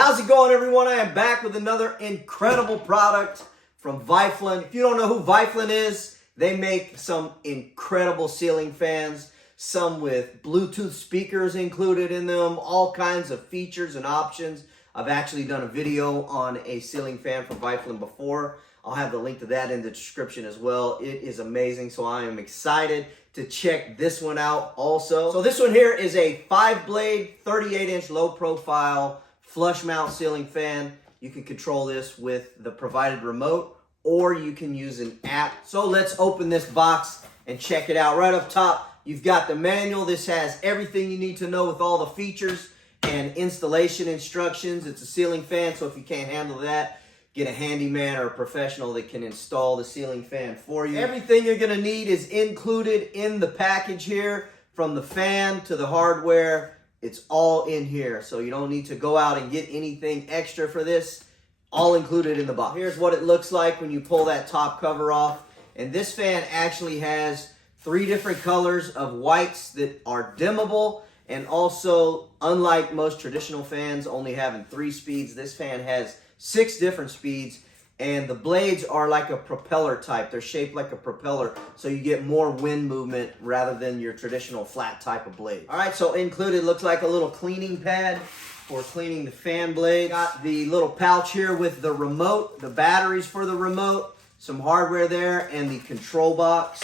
How's it going, everyone? I am back with another incredible product from Kviflon. If you don't know who Kviflon is, they make some incredible ceiling fans, some with Bluetooth speakers included in them, all kinds of features and options. I've actually done a video on a ceiling fan from Kviflon before. I'll have the link to that in the description as well. It is amazing, so I am excited to check this one out also. So this one here is a 5-blade, 38-inch low-profile flush mount ceiling fan. You can control this with the provided remote, or you can use an app. So let's open this box and check it out. Right up top, you've got the manual. This has everything you need to know with all the features and installation instructions. It's a ceiling fan, so if you can't handle that, get a handyman or a professional that can install the ceiling fan for you. Everything you're gonna need is included in the package here, from the fan to the hardware. It's all in here, so you don't need to go out and get anything extra for this. All included in the box. Here's what it looks like when you pull that top cover off. And this fan actually has 3 different colors of whites that are dimmable, and also, unlike most traditional fans only having 3 speeds, this fan has 6 different speeds, and the blades are like a propeller type. They're shaped like a propeller, so you get more wind movement rather than your traditional flat type of blade. All right, so included looks like a little cleaning pad for cleaning the fan blade. Got the little pouch here with the remote, the batteries for the remote, some hardware there, and the control box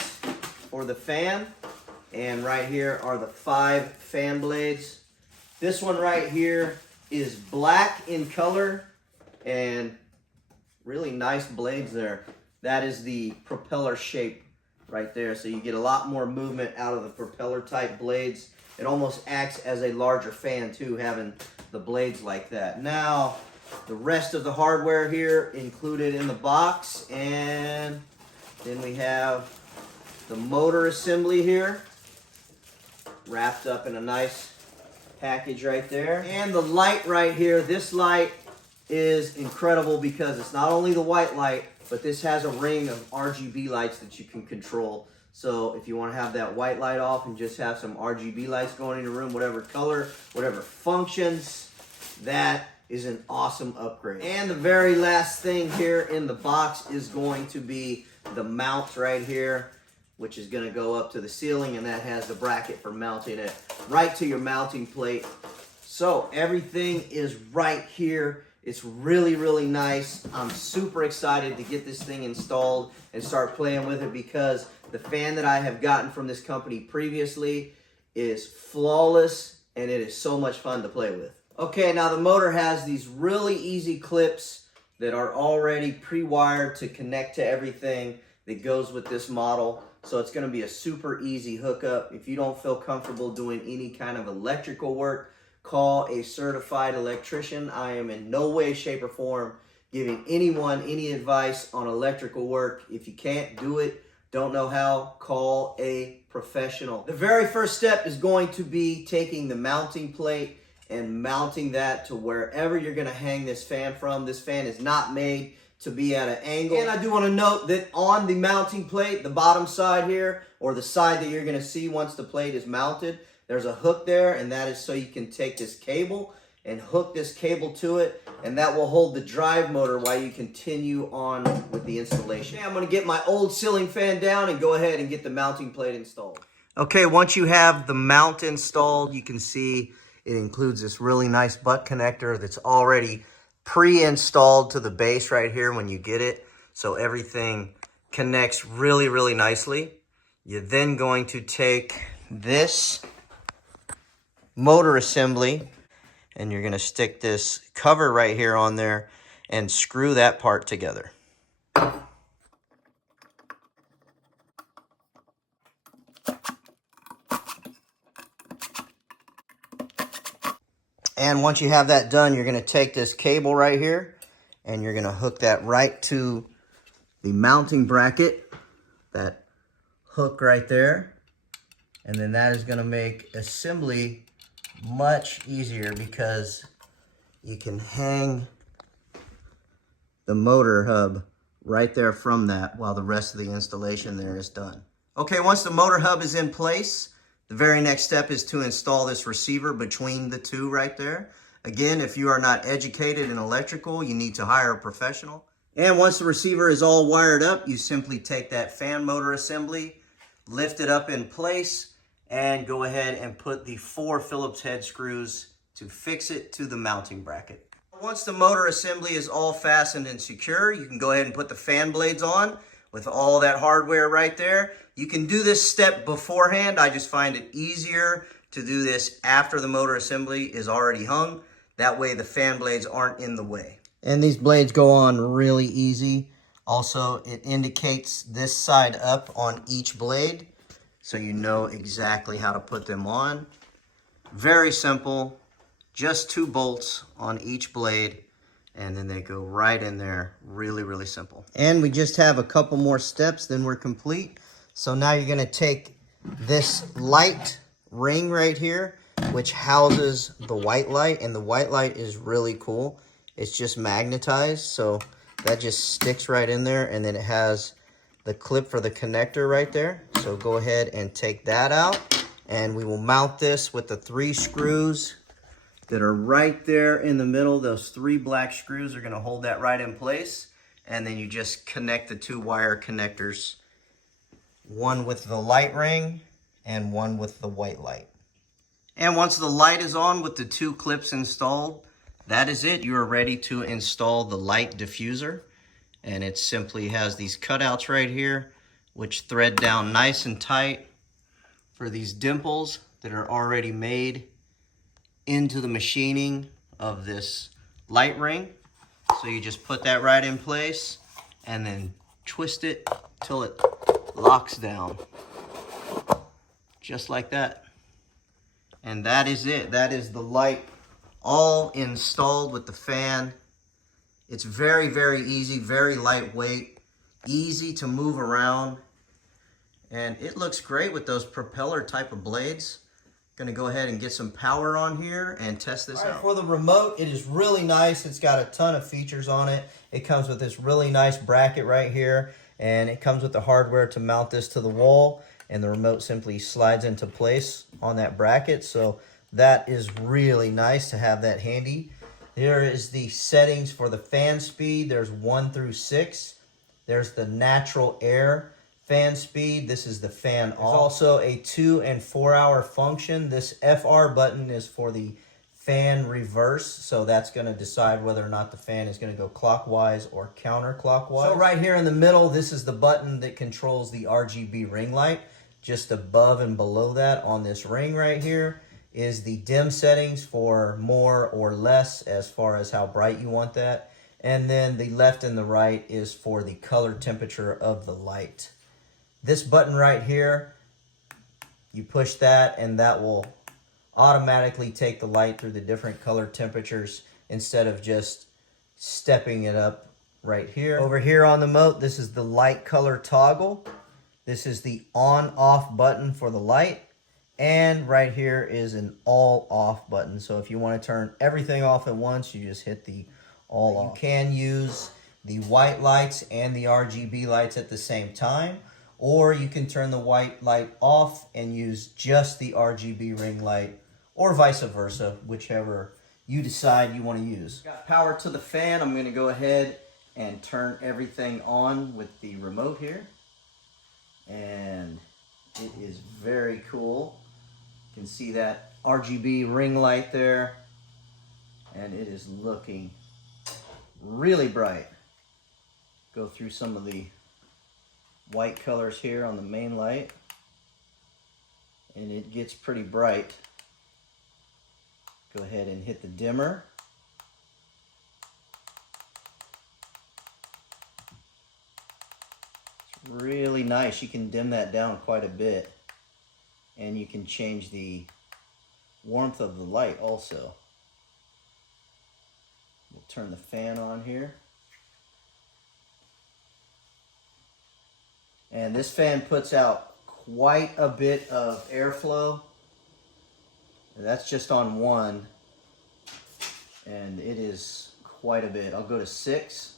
for the fan. And right here are the 5 fan blades. This one right here is black in color, and really nice blades there. That is the propeller shape right there. So you get a lot more movement out of the propeller type blades. It almost acts as a larger fan too, having the blades like that. Now, the rest of the hardware here included in the box. And then we have the motor assembly here, wrapped up in a nice package right there. And the light right here, this light is incredible because it's not only the white light, but this has a ring of RGB lights that you can control. So if you want to have that white light off and just have some RGB lights going in your room, whatever color, whatever functions, that is an awesome upgrade. And the very last thing here in the box is going to be the mount right here, which is going to go up to the ceiling, and that has the bracket for mounting it right to your mounting plate. So everything is right here. It's really, really nice. I'm super excited to get this thing installed and start playing with it, because the fan that I have gotten from this company previously is flawless, and it is so much fun to play with. Okay, now the motor has these really easy clips that are already pre-wired to connect to everything that goes with this model. So it's gonna be a super easy hookup. If you don't feel comfortable doing any kind of electrical work, call a certified electrician. I am in no way, shape, or form giving anyone any advice on electrical work. If you can't do it, don't know how, call a professional. The very first step is going to be taking the mounting plate and mounting that to wherever you're gonna hang this fan from. This fan is not made to be at an angle. And I do wanna note that on the mounting plate, the bottom side here, or the side that you're gonna see once the plate is mounted, there's a hook there, and that is so you can take this cable and hook this cable to it, and that will hold the drive motor while you continue on with the installation. Okay, I'm gonna get my old ceiling fan down and go ahead and get the mounting plate installed. Okay, once you have the mount installed, you can see it includes this really nice butt connector that's already pre-installed to the base right here when you get it. So everything connects really, really nicely. You're then going to take this motor assembly, and you're going to stick this cover right here on there and screw that part together. And once you have that done, you're going to take this cable right here, and you're going to hook that right to the mounting bracket, that hook right there. And then that is going to make assembly much easier, because you can hang the motor hub right there from that while the rest of the installation there is done. Okay, once the motor hub is in place, the very next step is to install this receiver between the two right there. Again, if you are not educated in electrical, you need to hire a professional. And once the receiver is all wired up, you simply take that fan motor assembly, lift it up in place, and go ahead and put the 4 Phillips head screws to fix it to the mounting bracket. Once the motor assembly is all fastened and secure, you can go ahead and put the fan blades on with all that hardware right there. You can do this step beforehand. I just find it easier to do this after the motor assembly is already hung. That way the fan blades aren't in the way. And these blades go on really easy. Also, it indicates this side up on each blade, so you know exactly how to put them on. Very simple, just 2 bolts on each blade, and then they go right in there. Really, really simple. And we just have a couple more steps, then we're complete. So now you're gonna take this light ring right here, which houses the white light, and the white light is really cool. It's just magnetized, so that just sticks right in there, and then it has the clip for the connector right there. So go ahead and take that out, and we will mount this with the 3 screws that are right there in the middle. Those 3 black screws are gonna hold that right in place, and then you just connect the 2 wire connectors, one with the light ring and one with the white light. And once the light is on with the 2 clips installed, that is it. You are ready to install the light diffuser. And it simply has these cutouts right here, which thread down nice and tight for these dimples that are already made into the machining of this light ring. So you just put that right in place and then twist it till it locks down. Just like that. And that is it. That is the light all installed with the fan. It's very, very easy, very lightweight, easy to move around. And it looks great with those propeller type of blades. Gonna go ahead and get some power on here and test this out. For the remote, it is really nice. It's got a ton of features on it. It comes with this really nice bracket right here, and it comes with the hardware to mount this to the wall, and the remote simply slides into place on that bracket. So that is really nice to have that handy. Here is the settings for the fan speed. There's 1 through 6. There's the natural air fan speed. This is the fan off. There's also a 2 and 4 hour function. This FR button is for the fan reverse. So that's going to decide whether or not the fan is going to go clockwise or counterclockwise. So right here in the middle, this is the button that controls the RGB ring light. Just above and below that on this ring right here is the dim settings for more or less as far as how bright you want that. And then the left and the right is for the color temperature of the light. This button right here, you push that and that will automatically take the light through the different color temperatures instead of just stepping it up right here. Over here on the remote, this is the light color toggle. This is the on-off button for the light. And right here is an all-off button. So if you want to turn everything off at once, you just hit the all-off. You can use the white lights and the RGB lights at the same time. Or you can turn the white light off and use just the RGB ring light, or vice versa, whichever you decide you want to use. Got power to the fan. I'm going to go ahead and turn everything on with the remote here. And it is very cool. You can see that RGB ring light there, and it is looking really bright. Go through some of the white colors here on the main light, and it gets pretty bright. Go ahead and hit the dimmer. It's really nice. You can dim that down quite a bit, and you can change the warmth of the light also. We'll turn the fan on here. And this fan puts out quite a bit of airflow. That's just on 1. And it is quite a bit. I'll go to 6.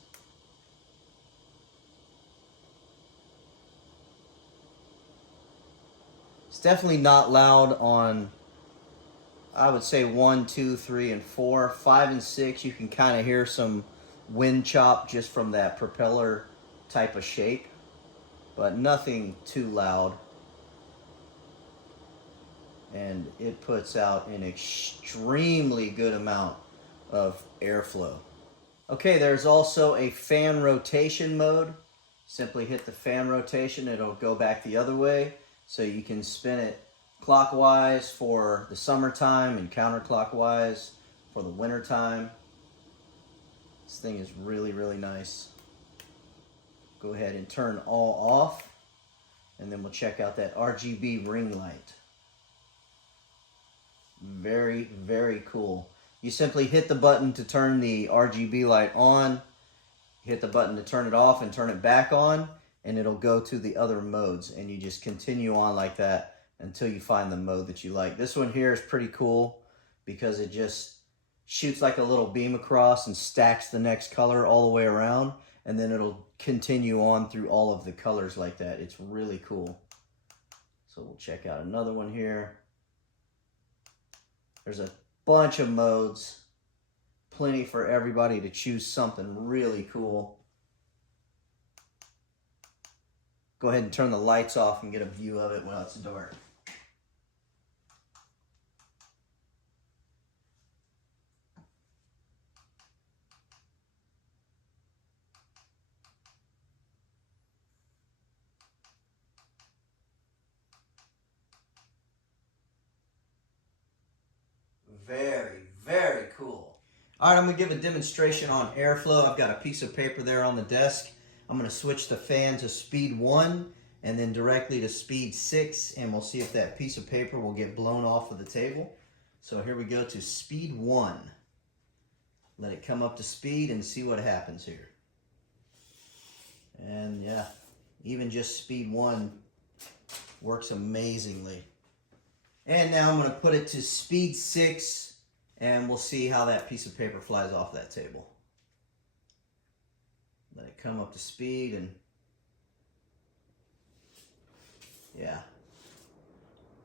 It's definitely not loud on I would say 1, 2, 3, and 4. 5 and 6, you can kind of hear some wind chop just from that propeller type of shape, but nothing too loud. And it puts out an extremely good amount of airflow. Okay, there's also a fan rotation mode. Simply hit the fan rotation, it'll go back the other way, so you can spin it clockwise for the summertime and counterclockwise for the wintertime. This thing is really, really nice. Go ahead and turn all off, and then we'll check out that RGB ring light. Very, very cool. You simply hit the button to turn the RGB light on, hit the button to turn it off and turn it back on, and it'll go to the other modes, and you just continue on like that until you find the mode that you like. This one here is pretty cool because it just shoots like a little beam across and stacks the next color all the way around, and then it'll continue on through all of the colors like that. It's really cool. So we'll check out another one here. There's a bunch of modes, plenty for everybody to choose something really cool. Go ahead and turn the lights off and get a view of it while it's dark. Very, very cool. All right, I'm gonna give a demonstration on airflow. I've got a piece of paper there on the desk. I'm gonna switch the fan to speed 1 and then directly to speed 6, and we'll see if that piece of paper will get blown off of the table. So here we go to speed 1. Let it come up to speed and see what happens here. And yeah, even just speed 1 works amazingly. And now I'm going to put it to speed 6, and we'll see how that piece of paper flies off that table. Let it come up to speed, and yeah.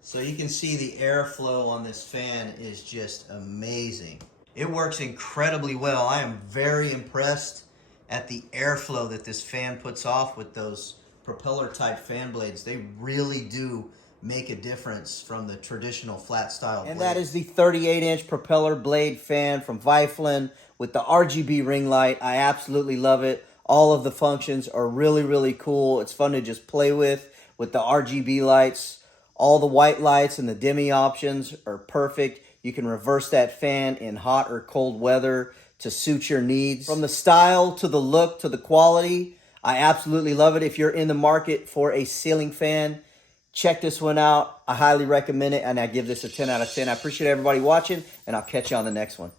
So you can see the airflow on this fan is just amazing. It works incredibly well. I am very impressed at the airflow that this fan puts off with those propeller type fan blades. They really do make a difference from the traditional flat style blade. And that is the 38-inch propeller blade fan from Kviflon with the RGB ring light. I absolutely love it. All of the functions are really, really cool. It's fun to just play with the RGB lights. All the white lights and the dimming options are perfect. You can reverse that fan in hot or cold weather to suit your needs. From the style to the look to the quality, I absolutely love it. If you're in the market for a ceiling fan, check this one out. I highly recommend it, and I give this a 10 out of 10. I appreciate everybody watching, and I'll catch you on the next one.